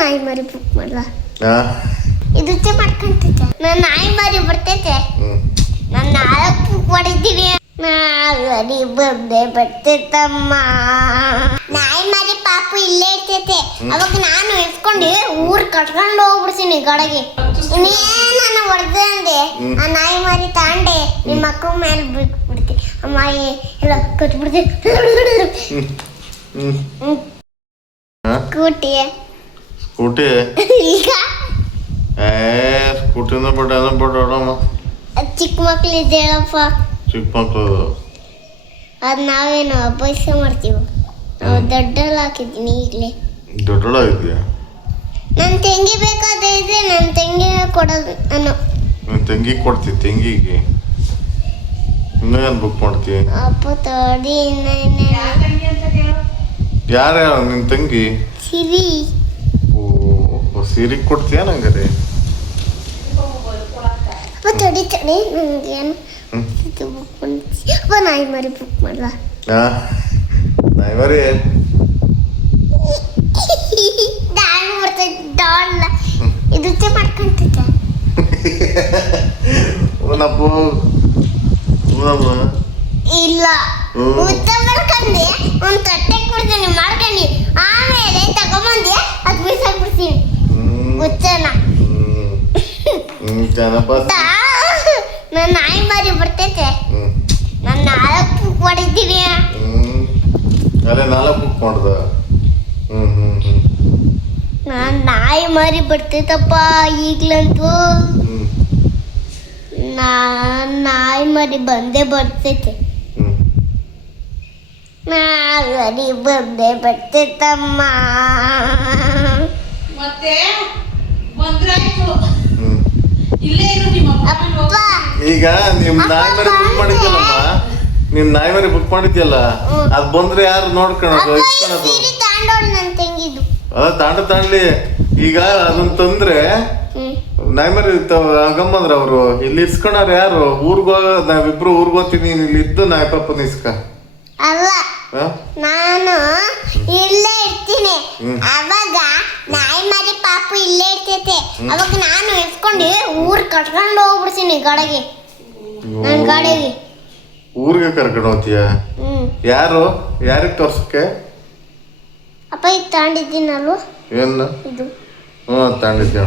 ನಾಯಿ ಮರಿ ಬುಕ್ ಮಾಡಲ ಇದು ಮಾಡ್ಕೊಂತೈತೆ ನಾನು ನಾಯಿ ಮರಿ ಬರ್ತೈತೆ ನಾನು 4 ಬುಕ್ ಮಾಡಿದ್ದೀನಿ ನಾಯಿ ಬಂದೆ ಬರ್ತೈತಮ್ಮ ನಾಯಿ ಮರಿ ಪಾಪು ಇಲ್ಲೇ ಇರ್ತೈತೆ ಅವಾಗ ನಾನು ಎತ್ಕೊಂಡು ಊರ್ ಕಟ್ಕೊಂಡು ಹೋಗ್ಬಿಡ್ತೀನಿ ಗಡಗೆ ಇನ್ನೇನ ಹೊಡೆದೆ ಅಂದೆ ಆ ನಾಯಿ ಮರಿ ತಾಂಡೆ ನಿಮ್ಮ ಮಕ್ಕಳ ಮೇಲೆ ಬಿಟ್ಬಿಡ್ತೀನಿ ಅಮ್ಮ ಎಲ್ಲ ಕಟ್ಬಿಡ್ತೀನಿ ಸ್ಕೂಟಿ ಈಗ ಸ್ಕೂಟಿನ ಬಿಡೋಣ ಚಿಕ್ಕ ಮಕ್ಳು ಇದ್ದೇಳಪ್ಪ ಚಿಕ್ಕ ಮಕ್ಕಳು ಅದು ನಾವೇನು ಅಭ್ಯಾಸ ಮಾಡ್ತೀವಿ ನಾವು ದೊಡ್ಡಲ್ಲಿ ಹಾಕಿದ್ದೀನಿ ಈಗಲೇ ದೊಡ್ಡಳ ಇದೆಯಾ ನನ್ನ ತಂಗಿ ಬೇಕಾದ್ರೆ ಇದೆ ನನ್ನ ತಂಗಿ ಕೊಡೋದು ನಾನು ನನ್ನ ತಂಗಿ ಕೊಡ್ತೀವಿ ತಂಗಿಗೆ ಇನ್ನೇನು ಬುಕ್ ಮಾಡ್ತೀವಿ ಅಪ್ಪ ತೋಡಿ ಯಾರ ನಿನ್ನ ತಂಗಿ ಸಿರಿ ಸೀರೆಗೆ ಕೊಡ್ತೀಯ ನಂಗರೆ ಅಪ್ಪ ತಡಿ ನನಗೇನು ಇದು ಬುಕ್ ಮಾಡಿ ಅಪ್ಪ ನಾಯಿ ಮರಿ ಬುಕ್ ಮಾಡಲ ನಾಯಿ ಮರಿ ಡಾಲ್ ಬರ್ತೈತೆ ಡಾಲ್ ಇದು ಮಾಡ್ಕೊಂತೈತೆ ಇಲ್ಲ ಉತ್ತ ಮಾಡ್ಕೊಂಡೆ ಒಂದು ತಟ್ಟೆ ಕೊಡ್ತೀನಿ ಮಾಡ್ಕೊಂಡು ಆಮೇಲೆ ತಗೊಂಬಂದೆ ಅದು ಬೀಸಾಕ್ಬಿಡ್ತೀನಿ ಉಚ್ಚನ ನನ್ನ ನಾಯಿ ಮರಿ ಬರ್ತೈತೆ ನಾನು 4 ಬುಕ್ ಮಾಡಿದ್ದೀನಿ ಅಲ್ಲೇ 4 ಬುಕ್ ಮಾಡ್ದ ನಾನು ನಾಯಿ ಮರಿ ಬರ್ತೈತಪ್ಪ ಈಗ್ಲಂತೂ ನಾಯಿ ಮರಿ ಬಂದೇ ಬರ್ತೈತೆ ನಾಯಿ ಬಂದೇ ಬರ್ತೈತಮ್ಮ ಮತ್ತೆ ಇಲ್ಲೇ ಇರು ನಿಮ್ಮ ಅಪ್ಪ ಈಗ ನಿಮ್ ನಾಯಿ ಮರಿ ಬುಕ್ ಮಾಡಿದ್ಯಲ್ಲಮ್ಮ ನಿಮ್ ನಾಯಿ ಮರಿ ಬುಕ್ ಮಾಡಿದ್ಯಲ್ಲ ಅದ್ ಬಂದ್ರೆ ಯಾರು ನೋಡ್ಕೊಳೋದು ಇಟ್ಕೊಳೋದು ತಾಂಡೋಳು ನನ್ನ ತಂಗಿದು ತಾಂಡ್ಲಿ ಈಗ ಅದನ್ನ ತಂದ್ರೆ ನಾಯಿ ಮರಿ ಆಗಮ್ಮಂದ್ರ ಅವರು ಇಲ್ಲಿ ಇಸ್ಕೊಳಾರ ಯಾರು ನಾವಿಬ್ರು ಊರ್ಗ್ ಹೋಗ್ತೀನಿ ಇಲ್ಲಿ ಇದ್ದು ನಾಯಿ ಪಾಪನ ಇಸ್ಕ ಅಲ್ಲ ನಾನು ಇಲ್ಲೇ ಇರ್ತೀನಿ ಅವಾಗ ನಾಯಿ ಮರಿ ಪಾಪು ಇಲ್ಲೇ ಇರ್ತೈತೆ ಅವಾಗ ನಾನು ಎತ್ಕೊಂಡು ಊರ್ ಕಟ್ಕೊಂಡು ಹೋಗ್ಬಿಡ್ತೀನಿ ಗಡಗೆ ನನ್ನ ಗಾಡಿಗೆ ಊರಿಗೆ ಕರ್ಕೊಂಡು ಹೋಗ್ತೀಯ ಯಾರಿಗೆ ತೋರ್ಸಕ್ಕೆ ಅಪ್ಪ ಈಗ ತಾಂಡಿದ್ದೀನಲ್ವ ಏನು ಇದು ತಾಂಡಿದ್ಯ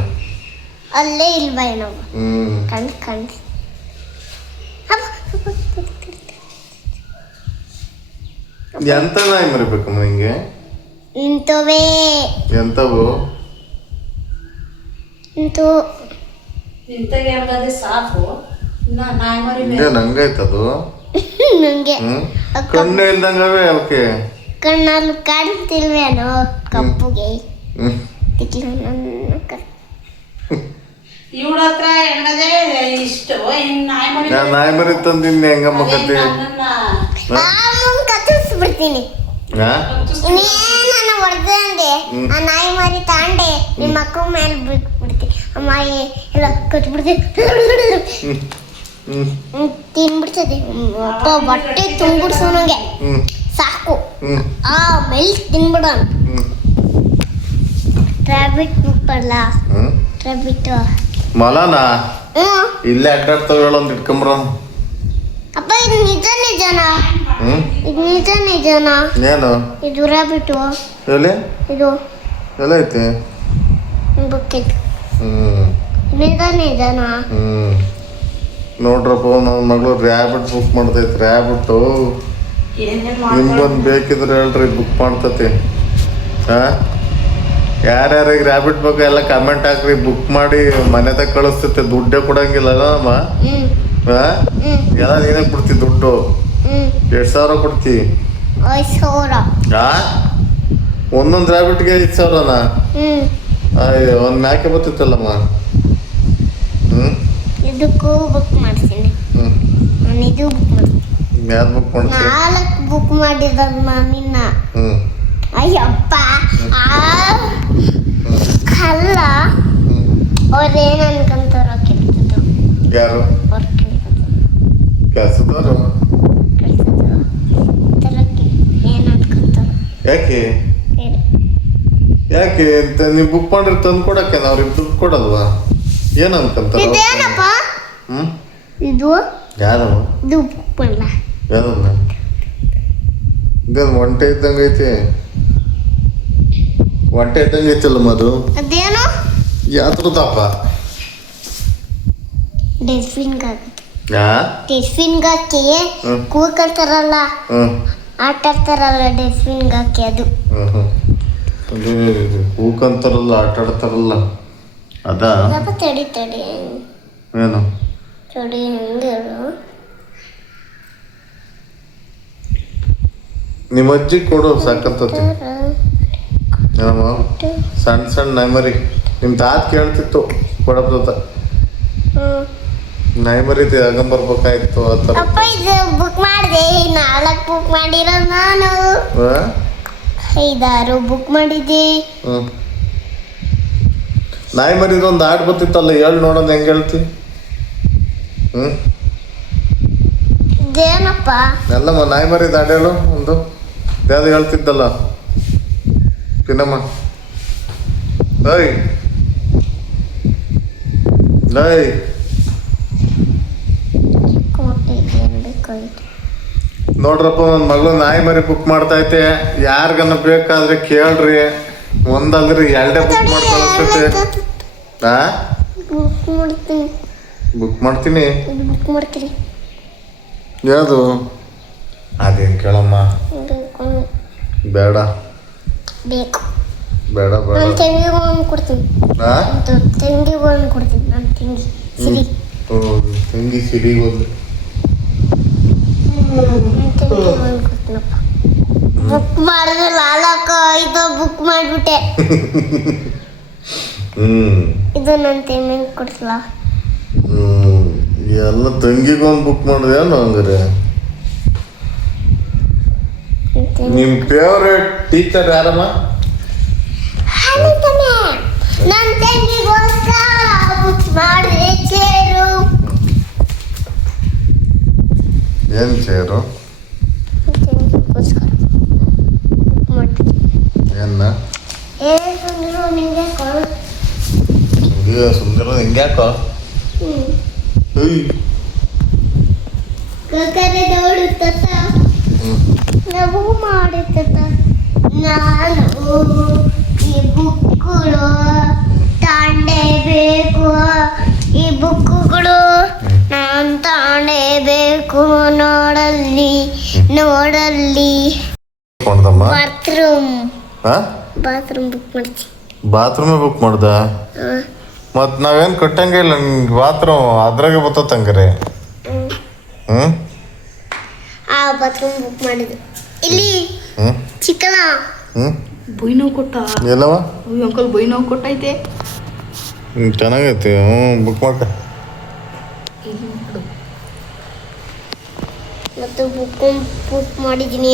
ಅಲ್ಲೇ ಇಲ್ವಾ ಏನೋ ಕಂಡು ಎಂತ ನಾಯಿ ಮರಿಬೇಕಮ್ಮ ನಿಂಗೆ ಇಂತವೇ ಎಂತವು ನಿಂತಾಗೆ ಆಗದೆ ಸಾಕು ನಾಯಿ ಮರಿ ನಂಗೈತದು ನಂಗೆ ಕಣ್ಣು ಇಲ್ದಂಗವೇ ಅವಕ್ಕೆ ಕಣ್ಣಲ್ಲಿ ಕಾಣ್ತಿಲ್ವೇನೋ ಕಪ್ಪುಗೆ ಇವಳ ಹತ್ರ ಹೆಂಗದೆ ಇಷ್ಟು ನಾಯಿ ಮರಿ ತಂದಿನಿ ಹೆಂಗಮ್ಮ ಕತೆ ಕತ್ತಿಸ್ಬಿಡ್ತೀನಿ ಇನ್ನೇನ ಹೊಡೆದೆ ಅಂದೆ ಆ ನಾಯಿ ಮರಿ ತಾಂಡೆ ನಿಮ್ಮ ಮಕ್ಕಳ ಮೇಲೆ ಬಿಟ್ಬಿಡ್ತೀನಿ ಅಮ್ಮ ಎಲ್ಲ ಕಟ್ಬಿಡ್ತೀನಿ ತಿನ್ಬಿಡ್ತದೆ ಬಟ್ಟೆ ತುಂಬಿಡ್ಸು ನಂಗೆ ಸಾಕು ಆಮೇಲೆ ತಿನ್ಬಿಡೋಣ ಟ್ರಾಬಿಟ್ ಬುಕ್ ಮಾಡಲ ಟ್ರಾಬಿಟ್ ಮಲನಾ ಇಲ್ಲೇ ಅಡ್ಡಾಡ್ತಾವ ಹೇಳೊಂದು ಇಟ್ಕೊಂಬ್ರ ಅಪ್ಪ ಇದು ನಿಜನಾ ಇದು ನಿಜನಾ ಏನು ಇದು ರಾಬಿಟ್ಟು ಎಲ್ಲಿ ಇದು ಎಲ್ಲ ಐತಿ ಬುಕ್ಕೆಟ್ ನಿಜನಾ ನೋಡ್ರಪ್ಪ ನನ್ನ ಮಗಳು ರ್ಯಾಬಿಟ್ ಬುಕ್ ಮಾಡ್ತೈತಿ ರ್ಯಾಬಿಟ್ಟು ನಿಮ್ಗೊಂದು ಬೇಕಿದ್ರೆ ಹೇಳ್ರಿ ಬುಕ್ ಮಾಡ್ತತಿ ಯಾರ್ಯಾರಿಗೆ ರ್ಯಾಬಿಟ್ ಬಗ್ಗೆ ಎಲ್ಲ ಕಮೆಂಟ್ ಹಾಕ್ರಿ ಬುಕ್ ಮಾಡಿ ಮನೆದಾಗ ಕಳಿಸ್ತೈತೆ ದುಡ್ಡೇ ಕೊಡಂಗಿಲ್ಲ ಅಮ್ಮ ಎಲ್ಲ ನೀನೇ ಕೊಡ್ತಿ ದುಡ್ಡು 2,000 ಕೊಡ್ತಿ ಒಂದೊಂದು ರ್ಯಾಬಿಟ್ಗೆ 5,000ನಾ ಒಂದು ಮ್ಯಾಕೆ ಬರ್ತಿತ್ತಲ್ಲಮ್ಮ ಇದಕ್ಕೂ ಬುಕ್ ಮಾಡ್ತೀನಿ ನಾನು ಇದು ಬುಕ್ ಮಾಡ್ತೀನಿ ಯಾವ್ದು ಬುಕ್ ಮಾಡ್ತೀನಿ 4 ಬುಕ್ ಮಾಡಿದ ಮಾಮಿನ ಅಯ್ಯಪ್ಪ ಕಲ್ಲ ಅವ್ರೇನು ಅನ್ಕೊಂತಾರ ಕೆಲ್ಸದ್ದು ಯಾರು ಕೆಲಸದವರು ತರಕ್ಕೆ ಏನು ಅನ್ಕೊಂತಾರ ಯಾಕೆ ಯಾಕೆ ನೀವು ಬುಕ್ ಮಾಡಿರ್ ತಂದು ಕೊಡಕ್ಕೆ ಅವ್ರಿಗೆ ದುಡ್ಡು ಕೊಡಲ್ವಾ ಏನು ಅನ್ಕೊಂತಾರ ಇದೇನಪ್ಪ ಹ್ಮ್ ಇದು ಯಾರವ ಇದು ಬುಕ್ ಮಾಡಲ್ಲ ಯಾರನ್ನ ಇದೊಂದು ಒಂಟೆ ಇದ್ದಂಗೆ ಐತಿ ಒಂಟೆ ಇದ್ದಂಗೆ ಐತಲ್ಲ ಮದು ಅದೇನು ಯಾತ್ರದಪ್ಪ ಡಸ್ಟ್ಬಿನ್ಗೆ ಹಾಕಿ ಕೂಕಂತಾರಲ್ಲ ಆಟ ಆಡ್ತಾರಲ್ಲ ಡಸ್ಟ್ಬಿನ್ಗೆ ಹಾಕಿ ಅದು ಹೂಕಂತಾರಲ್ಲ ಆಟ ಆಡ್ತಾರಲ್ಲ ಅದಾ ಸ್ವಲ್ಪ ತಡಿ ಏನು ತಡಿ ಹೆಂಗೆ ನಿಮ್ಮ ಅಜ್ಜಿ ಕೊಡು ಸಾಕತ್ತತಿ ಏನಮ್ಮ ಸಣ್ಣ ಸಣ್ಣ ನೈಮರಿ ನಿಮ್ಮ ತಾತ ಕೇಳ್ತಿತ್ತು ಕೊಡಪ್ಪ ನೈಮರಿ ತಗೊಂಬರ್ಬೇಕಾಯ್ತು ಆ ಥರ ಅಪ್ಪ ಇದು ಬುಕ್ ಮಾಡಿದೆ 4 ಬುಕ್ ಮಾಡಿರೋದು ನಾನು 5-6 ಬುಕ್ ಮಾಡಿದ್ದೆ ನಾಯಿ ಮರಿದೊಂದು ಆಡ್ ಬರ್ತಿತ್ತಲ್ಲ ಹೇಳಿ ನೋಡೋದು ಹೆಂಗೆ ಹೇಳ್ತಿ ಇದೇನಪ್ಪ ಎಲ್ಲಮ್ಮ ನಾಯಿ ಮರಿದ ಆಡ್ ಹೇಳು ಒಂದು ಯಾವ್ದು ಹೇಳ್ತಿದ್ದಲ್ಲ ತಿನ್ನಮ್ಮ ನೋಡ್ರಪ್ಪ ನನ್ನ ಮಗಳು ನಾಯಿ ಮರಿ ಬುಕ್ ಮಾಡ್ತಾ ಐತೆ ಯಾರಿಗನ್ನ ಬೇಕಾದ್ರೆ ಕೇಳ್ರಿ ಒಂದಲ್ರಿ 2 ಬುಕ್ ಮಾಡಿ ಕಳಿಸ್ತೈತೆ ಬುಕ್ ಮಾಡ್ತೀನಿ ಯಾವುದು ಅದೇನು ಕೇಳಮ್ಮ ಬೇಡ ಬೇಕು ಬೇಡ ಬೇಡ ನಾನು ತಂಗಿಗೆ ಒಂದು ಕೊಡ್ತೀನಿ ತಂಗಿಗೆ ಒಂದು ಕೊಡ್ತೀನಿ ನಾನು ತಂಗಿ ಸಿಡಿ ಒಂದು ಬುಕ್ ಮಾಡಿದ್ರೆ ಲಾಲಕ್ಕ ಇದು ಬುಕ್ ಮಾಡಿಬಿಟ್ಟೆ ಇದು ನನ್ನ ತಂಗಿಗೆ ಕೊಡ್ಸಲ್ಲ ಎಲ್ಲ ತಂಗಿಗೊಂದು ಬುಕ್ ಮಾಡಿದೇನು ಹಂಗಾರೆ ನಿಮ್ಮ ಫೇವ್ರೇಟ್ ಟೀಚರ್ ಯಾರಮ್ಮ ನನ್ನ ತಂಗಿಗೋಸ್ಕರ ಬುಕ್ ಮಾಡಿದ್ರೆ ಚೇರು ಏನು ಚೇರು ಏನ ಸುಂದರ ಹಿಂಗ್ಯಾಕೋ ನಾವು ಮಾಡಿತ್ತ ನಾನು ಈ ಬುಕ್ಗಳು ತಾಂಡೇಬೇಕು ಈ ಬುಕ್ಗಳು ನಾನು ತಾಂಡೇಬೇಕು ನೋಡಲ್ಲಿ ಬಾತ್ರೂಮ್ ಬುಕ್ ಮಾಡ್ತೀನಿ ಬಾತ್ರೂಮೇ ಬುಕ್ ಮಾಡ್ದ ಮತ್ತು ನಾವೇನು ಕಟ್ಟಂಗೆ ಇಲ್ಲ ನಿಂಗೆ ಬಾತ್ರೂಮ್ ಅದ್ರಾಗೆ ಬರ್ತಂಗಾರೆ ಆ ಬಾತ್ರೂಮ್ ಬುಕ್ ಮಾಡಿದ್ದು ಇಲ್ಲಿ ಚಿಕ್ಕನ ಬೊಯ್ ನೋವು ಕೊಟ್ಟ ಎಲ್ಲವ ಅಂಕಲ್ ಬೊಯ್ ನೋವು ಕೊಟ್ಟೈತೆ ಚೆನ್ನಾಗೈತಿ ಬುಕ್ ಮಾಡ್ಕ ಮತ್ತು ಬುಕ್ ಮಾಡಿದ್ದೀನಿ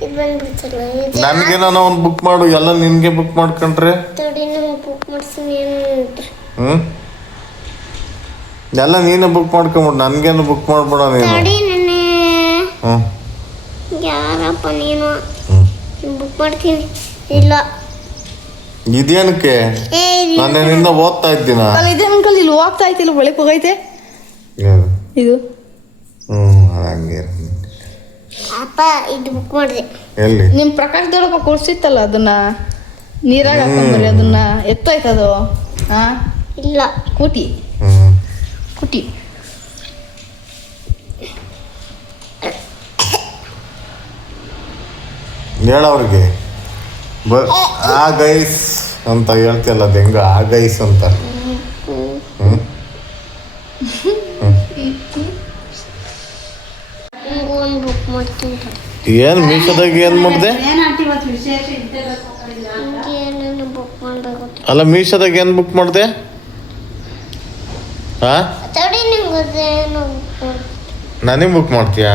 ಇದು ಬಂದ್ಬಿಡ್ತಲ್ಲ ನನಗೇನ ಒಂದು ಬುಕ್ ಮಾಡು ಎಲ್ಲ ನಿನಗೆ ಬುಕ್ ಮಾಡ್ಕೊಂಡ್ರೆ ತಡಿ ನಂಗೆ ಬುಕ್ ಮಾಡ್ತೀನಿ ಎಲ್ಲ ನೀನು ಬುಕ್ ಮಾಡ್ಕೊಂಬಿಡು ನನಗೇನು ಬುಕ್ ಮಾಡ್ಬೇಡ ನೀನು ತಡಿ ನೆನೆ ಯಾರಪ್ಪ ನೀನು ಬುಕ್ ಮಾಡ್ತೀನಿ ಇಲ್ಲ ಇದೇನಕ್ಕೆ ನಾನೇನಿಂದ ಓದ್ತಾ ಇದ್ದೀನ ಇದೆ ಅಂಕಲ್ ಇಲ್ಲಿ ಹೋಗ್ತಾ ಐತಿಲ್ಲ ಒಳಗೆ ಹೋಗೈತೆ ಇದು ಹಂಗೆ ಅಪ್ಪ ಇದು ಬುಕ್ ಮಾಡಿದೆ ಎಲ್ಲಿ ನಿಮ್ಮ ಪ್ರಕಾಶದೊಳಗೆ ಕೊಡ್ಸಿತ್ತಲ್ಲ ಅದನ್ನ ನೀರಾಗ ಹಾಕೊಂಬರಿ ಅದನ್ನ ಎತ್ತಾಯ್ತದು ಇಲ್ಲ ಕೂಟಿ ಹೇಳವ್ರಿಗೆ ಆ ಗೈಸ್ ಅಂತ ಹೇಳ್ತಿಯಲ್ಲ ಅದು ಹೆಂಗ ಆ ಗೈಸ್ ಅಂತ ಬುಕ್ ಮಾಡ್ತೀನಿ ಏನು ಮೀಶೋದಾಗ ಏನು ಮಾಡಿದೆ ಬುಕ್ ಮಾಡಬೇಕು ಅಲ್ಲ ಮೀಶೋದಾಗ ಏನು ಬುಕ್ ಮಾಡಿದೆ ತಡಿ ನಿಮ್ಗೆ ನನಗೆ ಬುಕ್ ಮಾಡ್ತೀಯಾ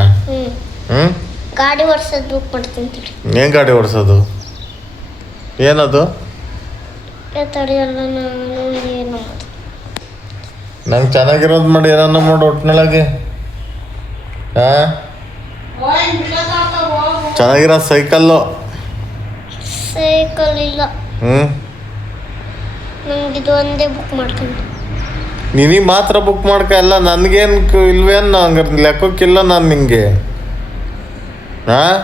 ಗಾಡಿ ಓಡಿಸೋದು ಬುಕ್ ಮಾಡ್ತೀನಿ ತಡಿ ಏನು ಗಾಡಿ ಓಡಿಸೋದು ಏನದು ತಡಿ ಎಲ್ಲ ಏನು ನಂಗೆ ಚೆನ್ನಾಗಿರೋದು ಮಾಡಿ ಏನನ್ನ ಮಾಡು ಒಟ್ಟಿನೊಳಗೆ ಚೆನ್ನಾಗಿರೋ ಸೈಕಲ್ಲು. ಸೈಕಲ್ ಇಲ್ಲ, ಹ್ಞೂ ನಂಗೆ ಇದು ಒಂದೇ ಬುಕ್ ಮಾಡ್ಕೊಂಡು. ನಿನಗೆ ಮಾತ್ರ ಬುಕ್ ಮಾಡ್ಕ, ಎಲ್ಲ ನನಗೇನು ಇಲ್ವೇನು ಹಂಗಾರೆ ಲೆಕ್ಕಕ್ಕಿಲ್ಲ ನಾನು ನಿಂಗೆ. ಹಾಂ